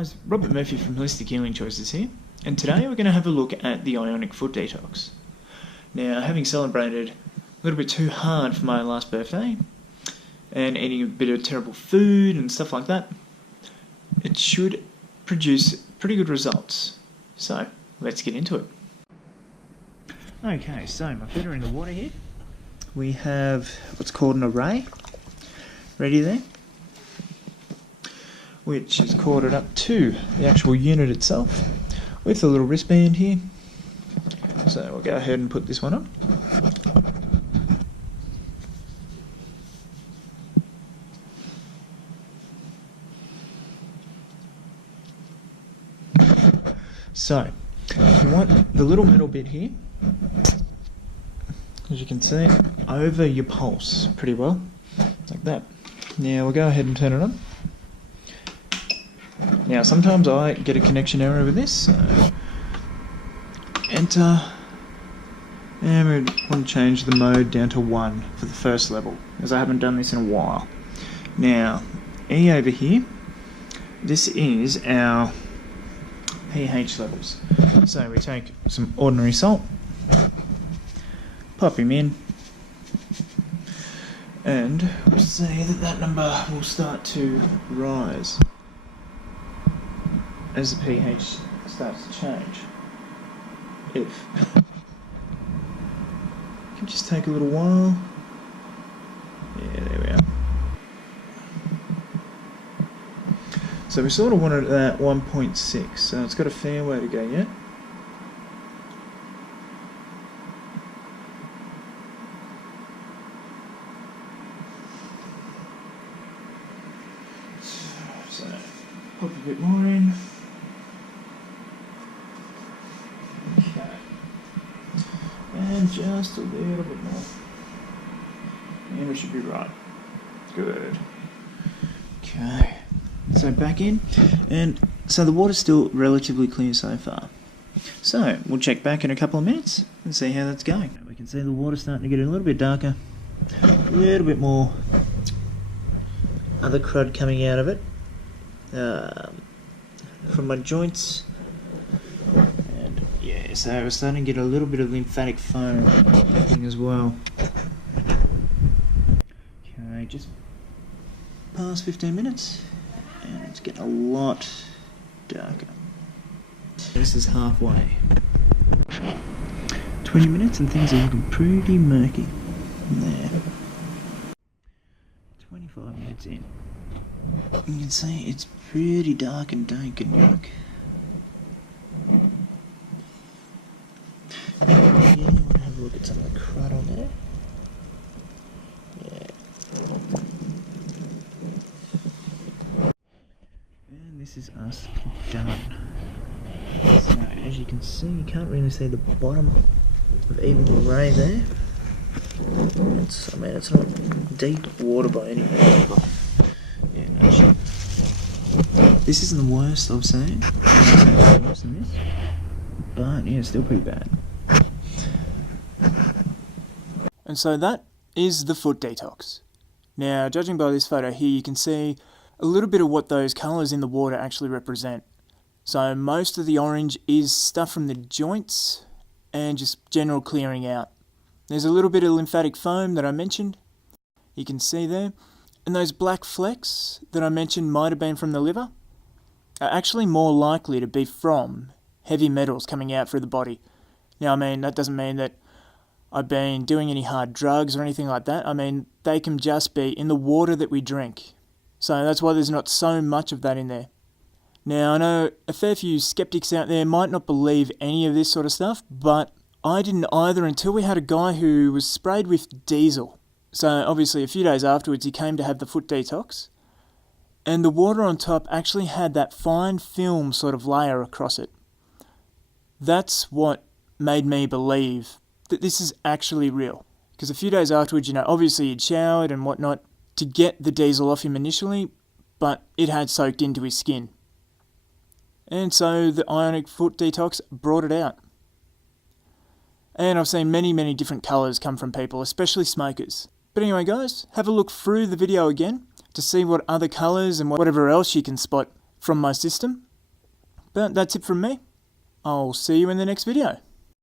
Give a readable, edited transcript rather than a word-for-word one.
guys, Robert Murphy from Holistic Healing Choices here, and today we're going to have a look at the Ionic Foot Detox. Now, having celebrated a little bit too hard for my last birthday, and eating a bit of terrible food and stuff like that, it should produce pretty good results. So, let's get into it. Okay, so my feet are in the water here. We have what's called an array ready there, which is corded up to the actual unit itself with a little wristband here. So we'll go ahead and put this one on. So you want the little metal bit here, as you can see, over your pulse pretty well, like that. Now we'll go ahead and turn it on. Now sometimes I get a connection error with this, so enter, and we want to change the mode down to 1 for the first level, as I haven't done this in a while. Now, E over here, this is our pH levels. So we take some ordinary salt, pop him in, and we'll see that number will start to rise as the pH starts to change. It can just take a little while. Yeah, there we are. So we sort of want it at 1.6, so it's got a fair way to go yet. So pop a bit more in. Okay. And just a little bit more. And we should be right. Good. Okay. So back in, and so the water's still relatively clear so far. So we'll check back in a couple of minutes and see how that's going. We can see the water starting to get a little bit darker, a little bit more other crud coming out of it from my joints, and yeah, so we're starting to get a little bit of lymphatic foam happening as well. Okay, just past 15 minutes. And it's getting a lot darker. This is halfway. 20 minutes and things are looking pretty murky. There. 25 minutes in. You can see it's pretty dark and dank and yuck. I really want to have a look at some of the crud on there. Yeah. This is us done. So as you can see, you can't really see the bottom of even the ray there. I mean, it's not deep water by any means, but yeah, no shit. This isn't the worst I've seen. It's worse than this, but yeah, still pretty bad. And so that is the foot detox. Now, judging by this photo here, you can see a little bit of what those colours in the water actually represent. So most of the orange is stuff from the joints and just general clearing out. There's a little bit of lymphatic foam that I mentioned, you can see there, and those black flecks that I mentioned might have been from the liver are actually more likely to be from heavy metals coming out through the body. Now, I mean, that doesn't mean that I've been doing any hard drugs or anything like that. I mean, they can just be in the water that we drink. So that's why there's not so much of that in there. Now, I know a fair few skeptics out there might not believe any of this sort of stuff, but I didn't either until we had a guy who was sprayed with diesel. So obviously a few days afterwards he came to have the foot detox, and the water on top actually had that fine film sort of layer across it. That's what made me believe that this is actually real. Because a few days afterwards, you know, obviously he'd showered and whatnot to get the diesel off him initially, but it had soaked into his skin. And so the Ionic Foot Detox brought it out. And I've seen many different colours come from people, especially smokers. But anyway guys, have a look through the video again to see what other colours and whatever else you can spot from my system. But that's it from me. I'll see you in the next video.